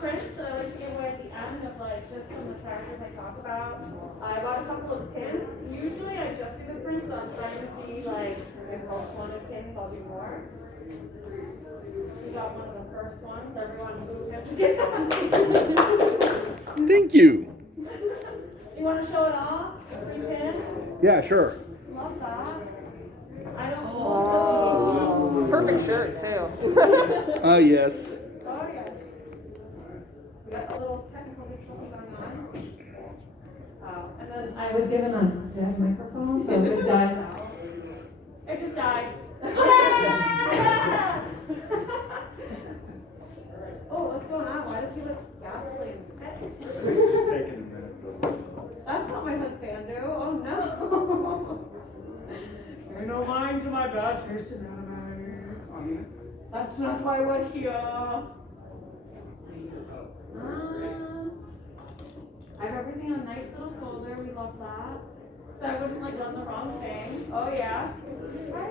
prints that I like to give away at the end of like just some of the characters I talk about. I bought a couple of pins. Usually I just do the prints, but I'm trying to see like if most one of pins I'll do more. We got one of the first ones. Everyone move it. Thank you. You want to show it off? Free pin? Yeah, sure. Love that. I don't Perfect shirt, too. Yes. Oh, yeah. We got a little technical difficulty going on. And then I was given a dead microphone, so if it dies out. It just died. Oh, what's going on? Why does he look ghastly and sick? It's just taking a minute. That's not my husband, do. Oh no. You're no mind to my bad taste in anime. That's not why we're here. I have everything in a nice little folder. We love that. So I wouldn't like done the wrong thing. Oh yeah. Got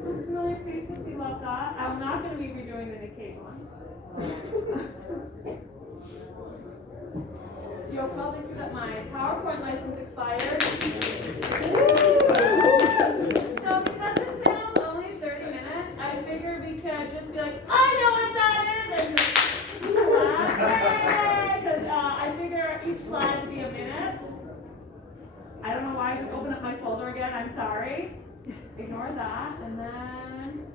some familiar faces. We love that. I'm not going to be redoing the Nick Cage one. You'll probably see that my PowerPoint license expired. So because this panel is only 30 minutes, I figured we could just be like, I know what that is, and just laugh. Because I figure each slide would be a minute. I don't know why I just opened up my folder again. I'm sorry. Ignore that, and then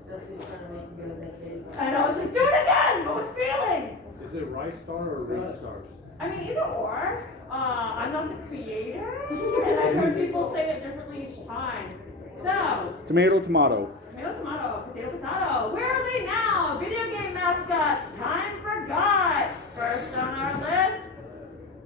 I know it's like do it again, but with feeling. Is it Rice Star or Red Star? I mean, either or. I'm not the creator, and I've heard people say it differently each time. So, Tomato, tomato. tomato, tomato, potato, potato. Where are they now? Video game mascots. Time forgot. First on our list.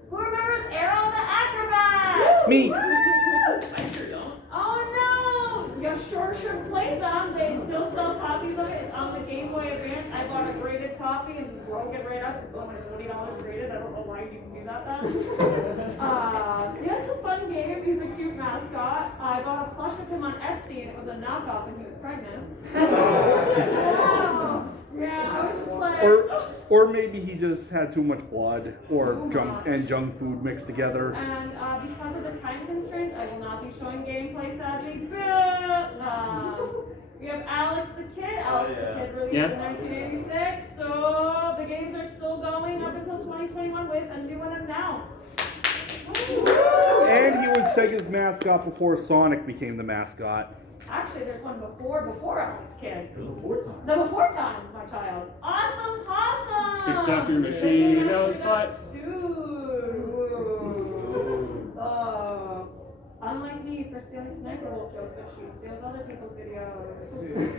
Who remembers Arrow the Acrobat? Me. Woo! I sure don't. Oh no! You sure should play them. They still sell copies of it. It's on the Game Boy Advance. I bought a graded copy and just broke it right up. It's only $20 graded. I don't know why you can do that then. Yeah, it's a fun game. He's a cute mascot. I bought a plush of him on Etsy and it was a knockoff and he was pregnant. Wow. Yeah, I was just like... Or maybe he just had too much blood or junk food mixed together. And because of the time constraints, I will not be showing gameplay sadly. We have Alex the Kid. Alex the Kid released in 1986. So the games are still going up until 2021 with a new one announced. And he was Sega's mascot before Sonic became the mascot. Actually, there's one before Alex Kid. The before time. The before times, my child. Awesome possum! Kickstarter machine, got sued. Oh. Unlike me for stealing Sniper Wolf jokes, but she steals other people's videos.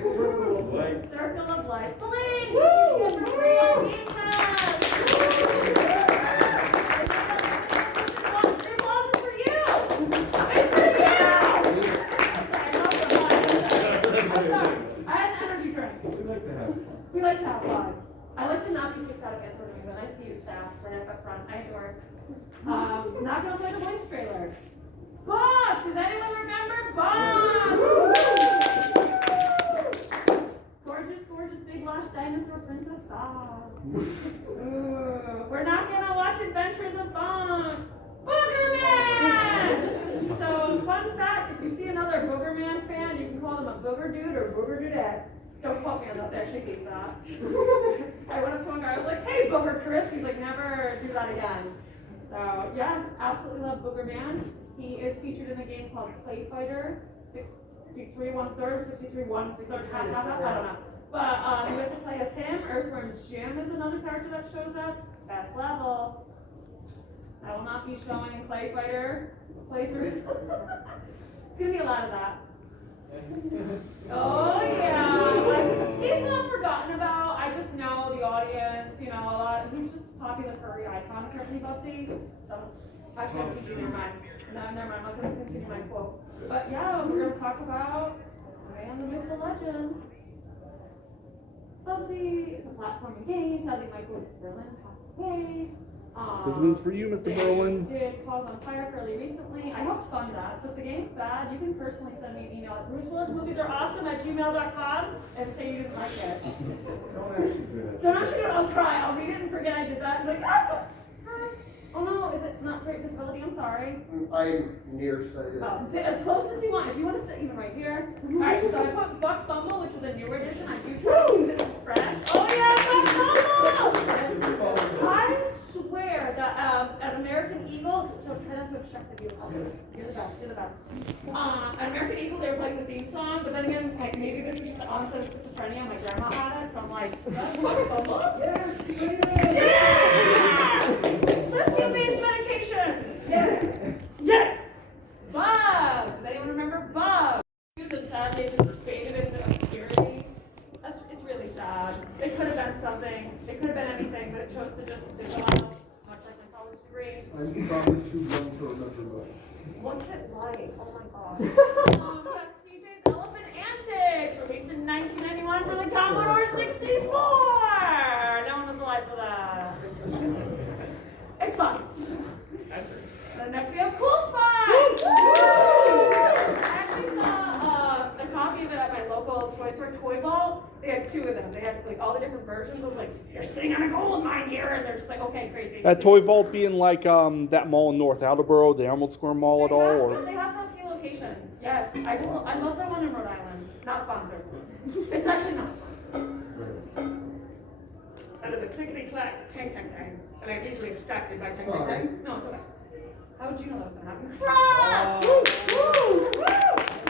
Circle of Life. Circle of Life. Believe! Woo! For free on Game Pass! Your applause is for you! It's for you! I had an energy drink. We like to have fun. We like to have fun. I like to not be kicked out of Anthro when I see you staff right up front. I adore it. Not gonna play the voice trailer. Bob! Does anyone remember Bob? Gorgeous, gorgeous, big lush dinosaur princess. We're not gonna watch Adventures of Bob. Boogerman! So, fun fact, if you see another Boogerman fan, you can call them a booger dude or booger dudette. Don't quote me on that, they actually hate that. I went up to one guy, I was like, hey, Booger Chris. He's like, never do that again. So, yes, absolutely love Boogerman. He is featured in a game called Play Fighter 63 1/3, 63 1/6, I don't know. But you get to play as him. Earthworm Jim is another character that shows up. Best level. I will not be showing Play Fighter playthroughs. It's gonna be a lot of that. Oh yeah, he's not forgotten about. I just know the audience, you know, a lot. He's just a popular furry icon currently, Bubsy. So actually, never mind. No, never mind. I'm not gonna continue my quote. But yeah, we're gonna talk about Man the Myth, the Legend. Bubsy, it's a platforming game. Sadly, Michael Berlin passed away. This one's for you, Mr. Berlin. Did Pause on Fire fairly recently. I helped fund that. So if the game's bad, you can personally send me an email at brucewillismoviesarewasome@gmail.com and say you didn't like it. Don't actually do that. Don't actually do it. I'll cry. I'll read it and forget I did that. And like, ah! Oh no, is it not great visibility? I'm sorry. I'm nearsighted. Sit as close as you want. If you want to sit even right here. Alright, so I put Buck Bumble, which is a newer edition. I do try to keep this fresh. Oh yeah, Buck Bumble! I swear that an American Eagle, just try not to obstruct the view. You're the best, you're the best. An American Eagle, they were playing the theme song, but then again, like maybe this is just the onset of schizophrenia. My grandma had it, so I'm like, that's Buck Bumble? Yeah! Lithium-based medication! Yeah! Yeah! Bob! Does anyone remember Bob? He was a sad, they just faded into obscurity. It's really sad. It could have been something. It could have been anything, but it chose to just visualize, much like my college degree. I'm probably too young to remember this. What's it like? Oh my god. We got CJ's Elephant Antics, released in 1991 for the Commodore 64! No one was alive for that. It's fun. Then next we have Cool Spot! I actually saw a copy of it at my local toy store, Toy Vault. They had two of them. They had like all the different versions. I was like, you're sitting on a gold mine here, and they're just like, okay, crazy. That Toy Vault being like that mall in North Attleboro, the Emerald Square Mall at all? Or? They have a few locations. Yes, I love that one in Rhode Island. Not sponsored. It's actually not sponsored. That is a clickety-clack, tang-tang-tang. And I'm usually distracted by tang-tang-tang. No, it's okay. How would you know that was going to happen? I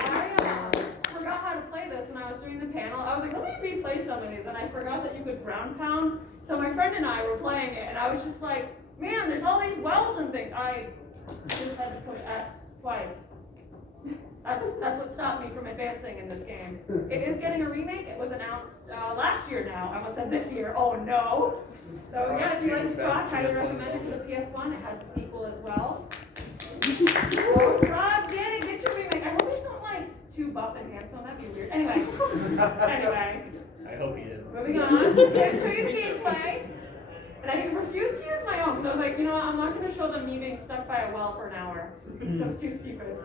forgot how to play this when I was doing the panel. I was like, let me replay some of these. And I forgot that you could ground pound. So my friend and I were playing it. And I was just like, man, there's all these wells and things. I just had to push X twice. That's what stopped me from advancing in this game. It is getting a remake. It was announced last year now. I almost said this year. Oh no. So yeah, if you like Scott, highly recommend it for the PS1. It has a sequel as well. Oh God, Danny, get your remake. I hope he's not like too buff and handsome. That'd be weird. Anyway. I hope he is. Moving on. I'm going to show you the gameplay. And I refused to use my own because I was like, you know what, I'm not going to show them me being stuck by a well for an hour. So it's too stupid.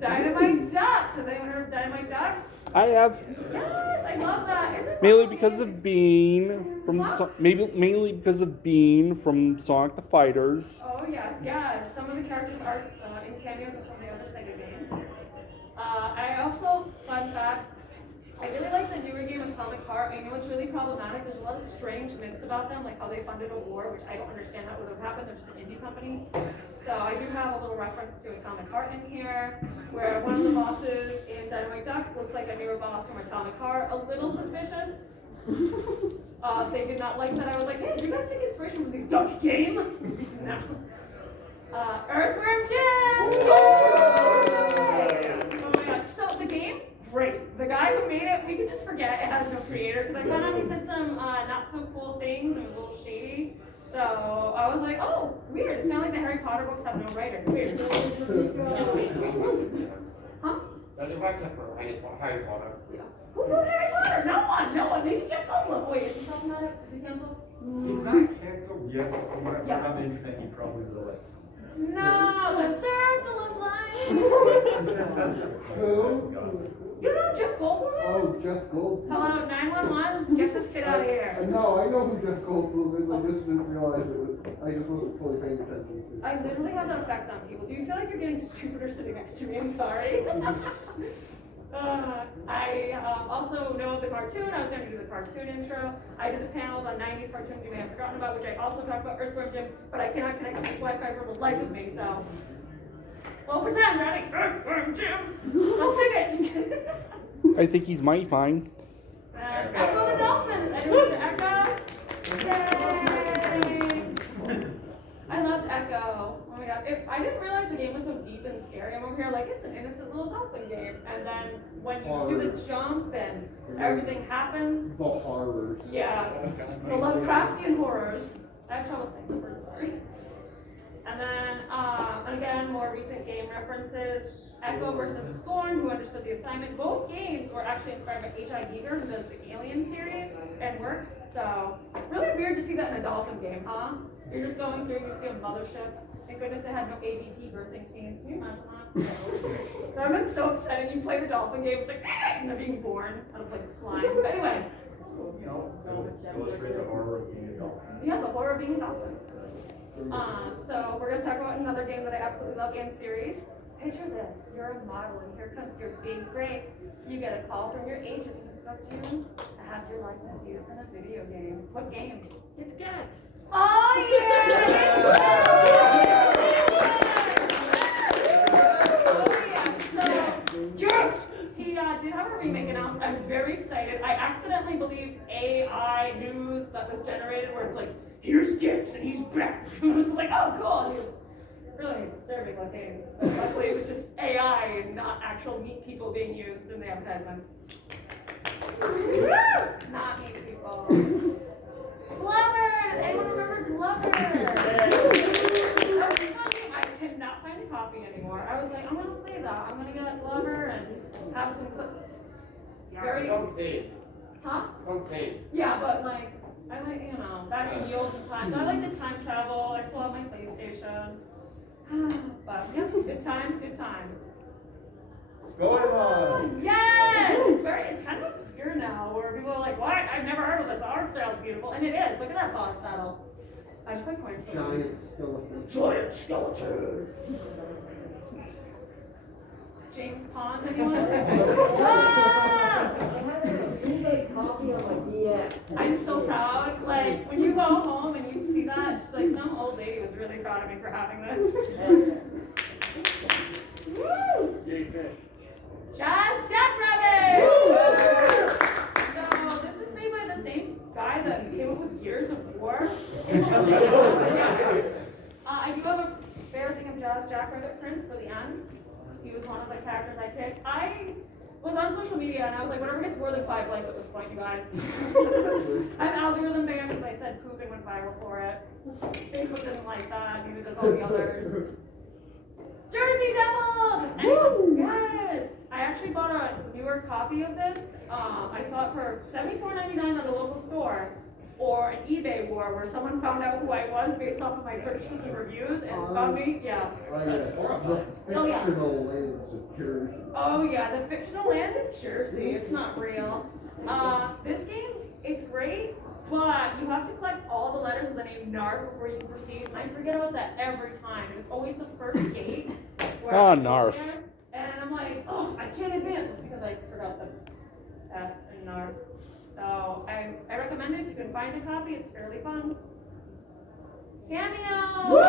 Dynamite Ducks. Has anyone heard of Dynamite Ducks? I have. Yes, I love that. It's a Mainly fun because game. of Bean from mainly because of Bean from Sonic the Fighters. Oh yes, yes. Some of the characters are in cameos of some of the other Sega games. I also, fun fact, I really like the newer game Atomic Heart. I know it's really problematic. There's a lot of strange myths about them, like how they funded a war, which I don't understand how it would have happened. They're just an indie company. So I do have a little reference to Atomic Heart in here, where one of the bosses in Dynamite Ducks looks like a newer boss from Atomic Heart. A little suspicious. They did not like that. I was like, hey, do you guys take inspiration from this duck game? No. Earthworm Jim! Oh my god. So the game, great. The guy who made it, we can just forget it has no creator, because I found out he said some not so cool things and it was a little shady. So I was like, oh, weird. It's kind of like the Harry Potter books have no writer. Weird. Huh? That's exactly for Harry Potter. Yeah. Who wrote Harry Potter? No one. Maybe Jeff Goldblum. Wait, is he problematic? Is he canceled? He's not canceled yet, but from what I've Yeah. heard on the internet, he probably will at some point. No, the circle of life. Who? You know who Jeff Goldblum is? Oh, Jeff Goldblum. Hello, 911. Get this kid out of here. No, I know who Jeff Goldblum is. I just didn't realize it was. I just wasn't fully paying attention to. I literally have that effect on people. Do you feel like you're getting stupider sitting next to me? I'm sorry. I also know the cartoon. I was going to do the cartoon intro. I did the panels on 90s cartoons you may have forgotten about, which I also talked about Earthworm Jim, but I cannot connect to this Wi-Fi for the life of me, so. Well, pretend, ready? Earthworm Jim. Let's sing it. Just kidding. I think he's mighty fine. Echo the Dolphins. Anyone the Echo? Yay! I loved Echo. Oh my god. I didn't realize the game was so deep and scary. I'm over here like, it's an innocent little dolphin game. And then when you do the jump and everything happens. The horrors. Yeah. The Lovecraftian horrors. I have trouble saying the word, sorry. And then, and again, more recent game references. Echo versus Scorn, who understood the assignment. Both games were actually inspired by H.I. Giger, who does the Alien series and works. So really weird to see that in a dolphin game, huh? You're just going through, you see a mothership. Thank goodness it had no AVP birthing scenes. Can you imagine that? That would have been so upsetting. You play the dolphin game, it's like, and they're being born out of like slime. But anyway. You know, illustrate the horror of being a dolphin. Yeah, the horror of being a dolphin. So we're going to talk about another game that I absolutely love in series. Picture this, you're a model and here comes your big break. You get a call from your agent who's booked you to have your likeness used in a video game. What game? It's Gex. Oh yeah! He did have a remake announced. I'm very excited. I accidentally believed AI news that was generated where it's like, here's Gex and he's back. I was like, oh cool. And he was really disturbing looking. But luckily it was just AI and not actual meat people being used in the advertisements. Not meat people. Glover! Anyone remember Glover? I could not find a copy anymore. I was like, I'm gonna play that. I'm gonna get Glover and have some It's on stage. Huh? It's on stage. Yeah, but like, I like, you know, back in the olden times, I like the time travel. I still have my PlayStation. But yes, good times, good times. Going on. Yes! It's kind of obscure now, where people are like, what? I've never heard of this. The art style's beautiful. And it is. Look at that boss battle. I should play coins. Giant skeleton. Giant skeleton. James Pond, anyone? Ah! I'm so proud. Like, when you go home and you see that, just like some old lady was really proud of me for having this. Woo! Yay, fish. Jazz Jackrabbit! So, this is made by the same guy that came up with Gears of War. I do have a fair thing of Jazz Jackrabbit prints for the end. He was one of the characters I picked. I was on social media and I was like, whatever gets more than 5 likes at this point, you guys. I'm algorithm banned because I said poop and went viral for it. Facebook didn't like that, neither does all the others. Jersey Devils! Yes! I actually bought a newer copy of this. I saw it for $74.99 at a local store. Or an eBay war where someone found out who I was based off of my purchases and reviews and found me. Yeah. The fictional lands of Jersey. Oh yeah, the fictional lands of Jersey. It's not real. This game, it's great, but you have to collect all the letters of the name Narf before you can proceed. And I forget about that every time. And it's always the first gate. Ah, Narf. And I'm like, oh, I can't advance. It's because I forgot the F and Narf. So I recommend it if you can find a copy. It's fairly fun. Cameo! Woo! I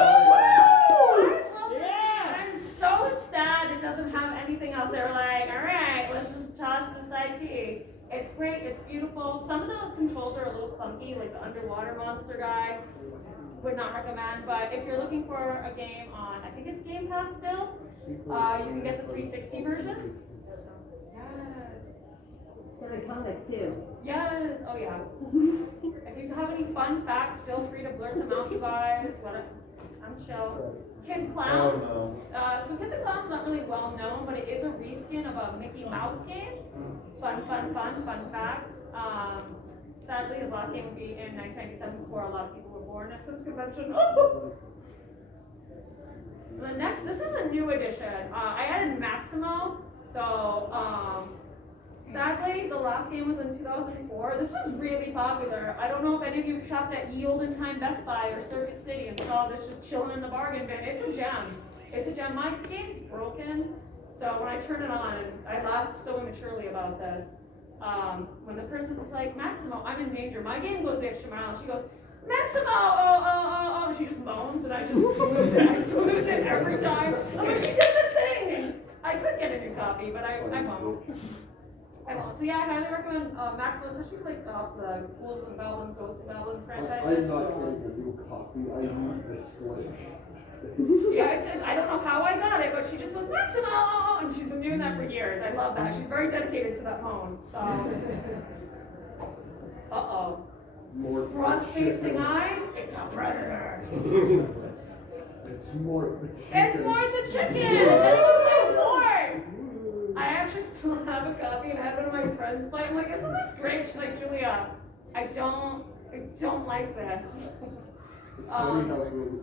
love this game. I'm so sad it doesn't have anything else. They were like, all right, let's just toss this IP. It's great. It's beautiful. Some of the controls are a little clunky, like the underwater monster guy. Would not recommend. But if you're looking for a game on, I think it's Game Pass still, you can get the 360 version. The comic too. Yes. Oh yeah. If you have any fun facts, feel free to blurt them out, you guys. I'm chill. Kid Clown. Oh, no. So Kid the Clown's not really well known, but it is a reskin of a Mickey Mouse game. Fun fact. Sadly, his last game would be in 1997 before a lot of people were born at this convention. This is a new edition. I added Maximo. So, sadly, the last game was in 2004. This was really popular. I don't know if any of you shopped at Ye Olden Time Best Buy or Circuit City and saw this just chilling in the bargain bin. It's a gem. It's a gem. My game's broken, so when I turn it on, and I laugh so immaturely about this, when the princess is like, Maximo, I'm in danger. My game goes the extra mile, and she goes, Maximo, oh, and she just moans, and I just lose it. I just lose it every time. I'm like, she did the thing! I could get a new copy, but I won't. I won't. So yeah, I highly recommend Maximo, especially like the Ghouls and Goblins, Ghosts and Goblins franchises. I'm not getting a new copy. I need this glitch. Yeah, I don't know how I got it, but she just goes, Maximo! And she's been doing that for years. I love that. She's very dedicated to that moan. So. Uh-oh. More Front-facing eyes, it's a predator. It's more the chicken. It's more the chicken! And it was like more! actually still have a copy, and I had one of my friends play. I'm like, isn't this great? She's like, Julia, I don't like this. It's funny how it was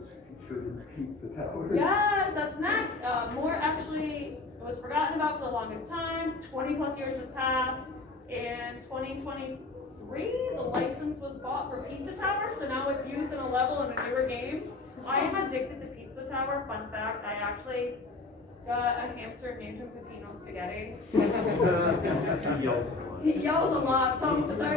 featured in Pizza Tower. Yes, that's next. More actually was forgotten about for the longest time. 20 plus years has passed. In 2023, the license was bought for Pizza Tower, so now it's used in a level in a newer game. I am addicted to Pizza Tower. Fun fact, I actually got a hamster named him Pepino Spaghetti. He yells a lot, so I'm sorry.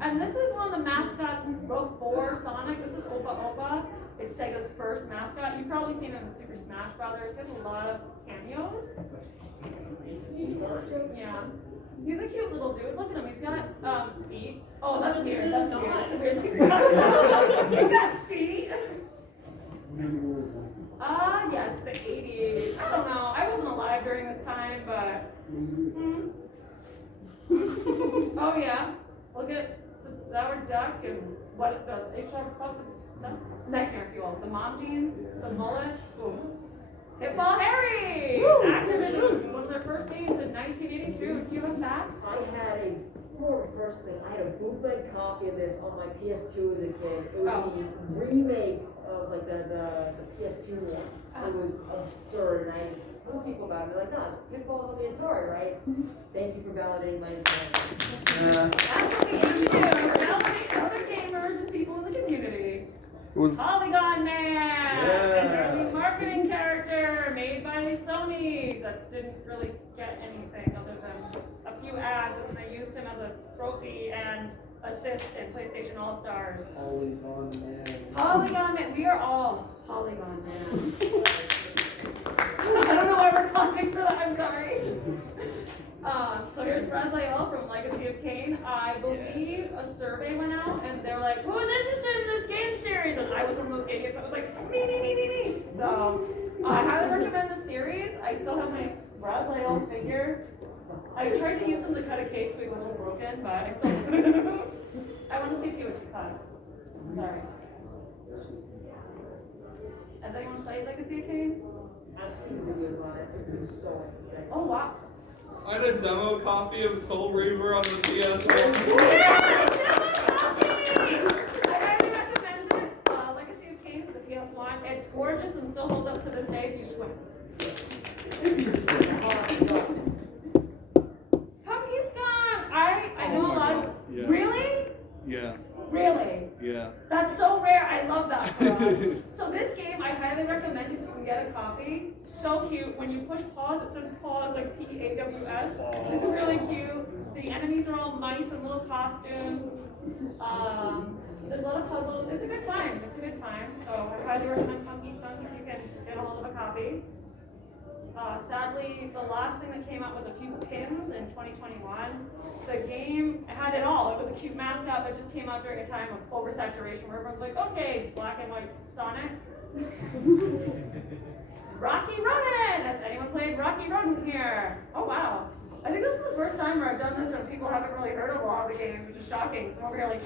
And this is one of the mascots before Sonic. This is Opa Opa. It's Sega's first mascot. You've probably seen him in Super Smash Brothers. He has a lot of cameos. Yeah. He's a cute little dude. Look at him. He's got feet. Oh, that's weird. That's weird. That's a weird thing to talk about. He's got feet. Yes, the 80s. I don't know. I wasn't alive during this time, but. Oh, yeah. Look at the Howard Duck and what it does. HR puppets. Nightmare Fuel. The mom jeans, the mullet. Hitball Harry! Activision was their first games in 1982. Do you have that? I had a more personal thing. I had a bootleg copy of this on my PS2 as a kid. It was the remake of like the PS2 one. It was absurd, and I told people about it. They're like, no, Hitball's on the Atari, right? Thank you for validating my insanity. That's what we have to do. Validate other gamers and people in the community. It was Polygon Man! An early marketing character made by Sony that didn't really get anything other than a few ads, and they used him as a trophy and assist in PlayStation All-Stars. Polygon Man. Polygon Man! We are all Polygon Man. I don't know why we're clapping for that, I'm sorry. So here's Raziel from Legacy of Kain. I believe a survey went out and they were like, who's interested in this game series? And I was one of those idiots that was like, me. So I highly recommend the series. I still have my Raziel figure. I tried to use him to cut a cake so he's a little broken, but I still I want to see if he was cut. Sorry. Has anyone played Legacy of Kain? I've seen videos on it. It's so interesting. Oh wow. I had a demo copy of Soul Reaver on the PS1. Yeah, demo copy! I highly recommend it. Legacy of Kain for the PS1. It's gorgeous and still holds up to this day if you swim. Puppy Skunk! I know a lot of... Yeah. Really? Yeah. Really? Yeah. That's so rare. I love that for us. So this game, I highly recommend if you can get a copy. So cute. When you push pause, it says pause like P-A-W-S. It's really cute. The enemies are all mice in little costumes. There's a lot of puzzles. It's a good time. It's a good time. So I highly recommend Puppy Skunk if you can get a hold of a copy. Sadly, the last thing that came out was a few pins in 2021. The game had it all. It was a cute mascot, but just came out during a time of oversaturation where everyone's like, okay, black and white Sonic. Rocky Rodent! Has anyone played Rocky Rodent here? Oh wow. I think this is the first time where I've done this and people haven't really heard of a lot of the games, which is shocking. So I'm over here like...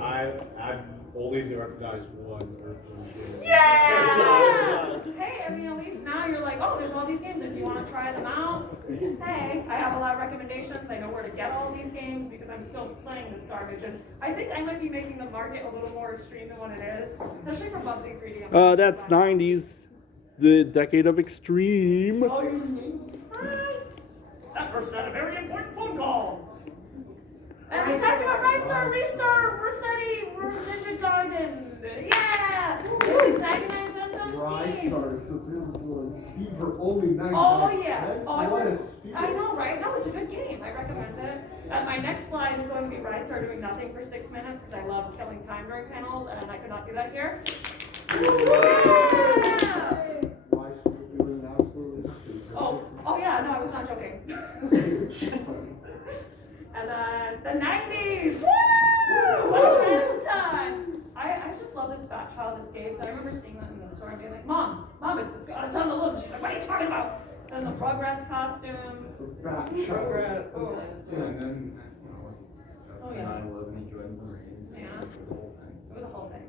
I've only recognized one Earthworm game. Yeah! Hey, I mean, at least now you're like, oh, there's all these games. If you want to try them out, hey, I have a lot of recommendations. I know where to get all these games because I'm still playing this garbage. And I think I might be making the market a little more extreme than what it is, especially for Bubsy 3D. That's 90s, the decade of extreme. Oh, you mean? That person had a very important phone call. And we talked about Rystar, Restar, Rossetti, Ninja Garden. Yeah! This is 99 cents on Steam. Rystar is available on Steam for only 99 Oh, yeah. cents. Oh, What a steal. I know, right? No, it's a good game. I recommend it. My next slide is going to be Rystar doing nothing for 6 minutes because I love killing time during panels, and I could not do that here. Yeah! Rystar doing absolutely nothing. Oh yeah, no, I was not joking. And the 90s, woo! What a time! I just love this fat child escapes. I remember seeing that in the store and being like, Mom, it's on the list. She's like, what are you talking about? Then the Rugrats costumes. It's a bat Rugrats. Oh. And then, Oh, yeah. 9/11, he joined the Marines. Yeah. It was the whole thing. It was a whole thing.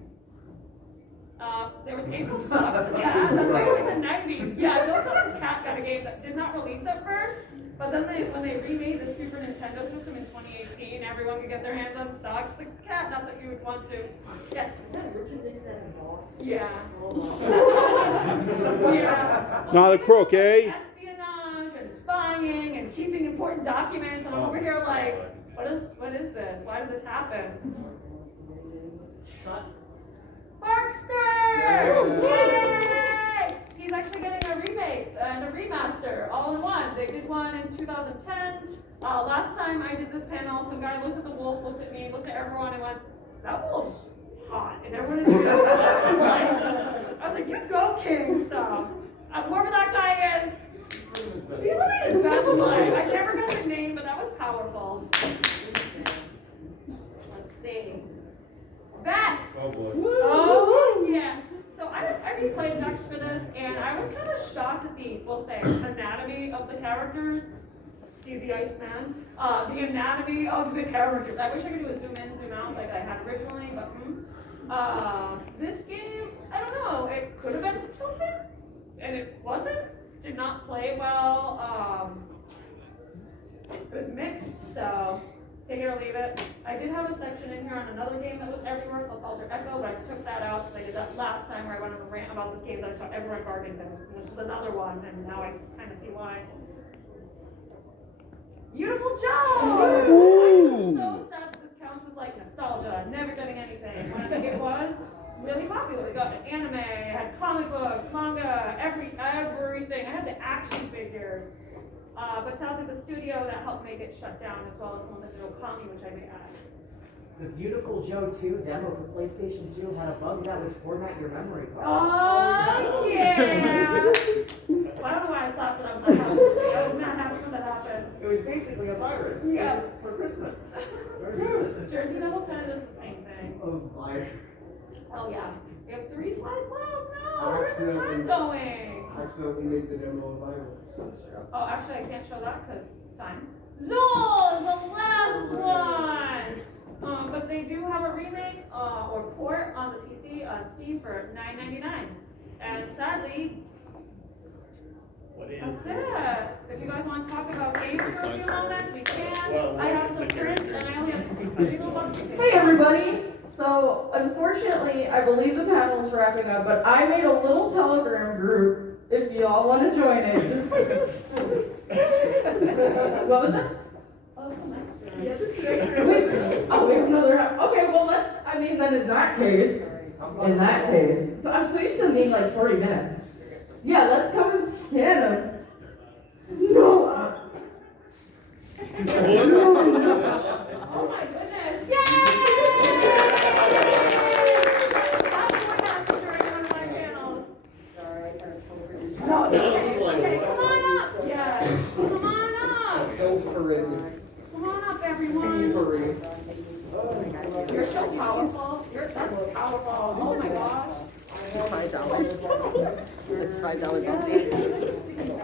There was April Sucks. Yeah, that's right, in the 90s. Yeah, Bill Cosby's cat got game that did not release at first, but then when they remade the Super Nintendo system in 2018, everyone could get their hands on Socks the Cat. Not that you would want to. Yes. Is that Richard Nixon as a boss? Yeah. Oh, Yeah. Not a crook, eh? Espionage and spying and keeping important documents, and I'm over here like, what is this? Why did this happen? Barkster! Yay! He's actually getting a remake and a remaster all in one. They did one in 2010. Last time I did this panel, some guy looked at the wolf, looked at me, looked at everyone, and went, "That wolf's hot." And everyone in the room was like, I was like, "You go, King." So, whoever that guy is, he's living his best life. I never got the name, but that was powerful. Let's see. Vex! Oh boy. Oh, yeah. So I replayed Vex for this, and I was kind of shocked at the, we'll say, anatomy of the characters. See the Iceman? The anatomy of the characters. I wish I could do a zoom in, zoom out like I had originally, but this game, I don't know, it could have been something, and it wasn't. Did not play well. It was mixed, so take it or leave it. I did have a section in here on another game that was everywhere called Alter Echo, but I took that out because I did that last time where I went on a rant about this game that I saw everyone bargaining against. And this was another one, and now I kind of see why. Beautiful Joe! I'm so sad that this counts as like nostalgia, never getting anything. When it was really popular. We got anime, I had comic books, manga, everything. I had the action figures. But sadly the studio that helped make it shut down, as well as the one that did Okami, which I may add. The Beautiful Joe 2 demo for PlayStation 2 had a bug that would format your memory card. Oh, yeah! Well, I don't know why I thought that I was not happy. I was not happy when that happened. It was basically a virus Yeah. for Christmas. Jersey Devil kind of does the same thing. Oh, my. Oh, yeah. We have 3 slides left. No, where's the time going? Accidentally made the demo a virus. That's true. Oh, actually, I can't show that because time. Zool is the last one! But they do have a remake or port on the PC on Steam for $9.99. And sadly, that's it. If you guys want to talk about games for a few moments, we can. I have some prints and I only have a single box. Hey everybody! So unfortunately, I believe the panel is wrapping up, but I made a little Telegram group. If y'all want to join it, just what was that? Oh, next one. Wait, oh, we have another. Okay, well then in that case, so I'm so used to being like 40 minutes. Yeah, let's come and scan them. No. Oh my goodness. Yay! No, okay, come on up. Yes, come on up. Come on up, everyone. You're so powerful. That's powerful. Oh my God. $5. It's $5 bill.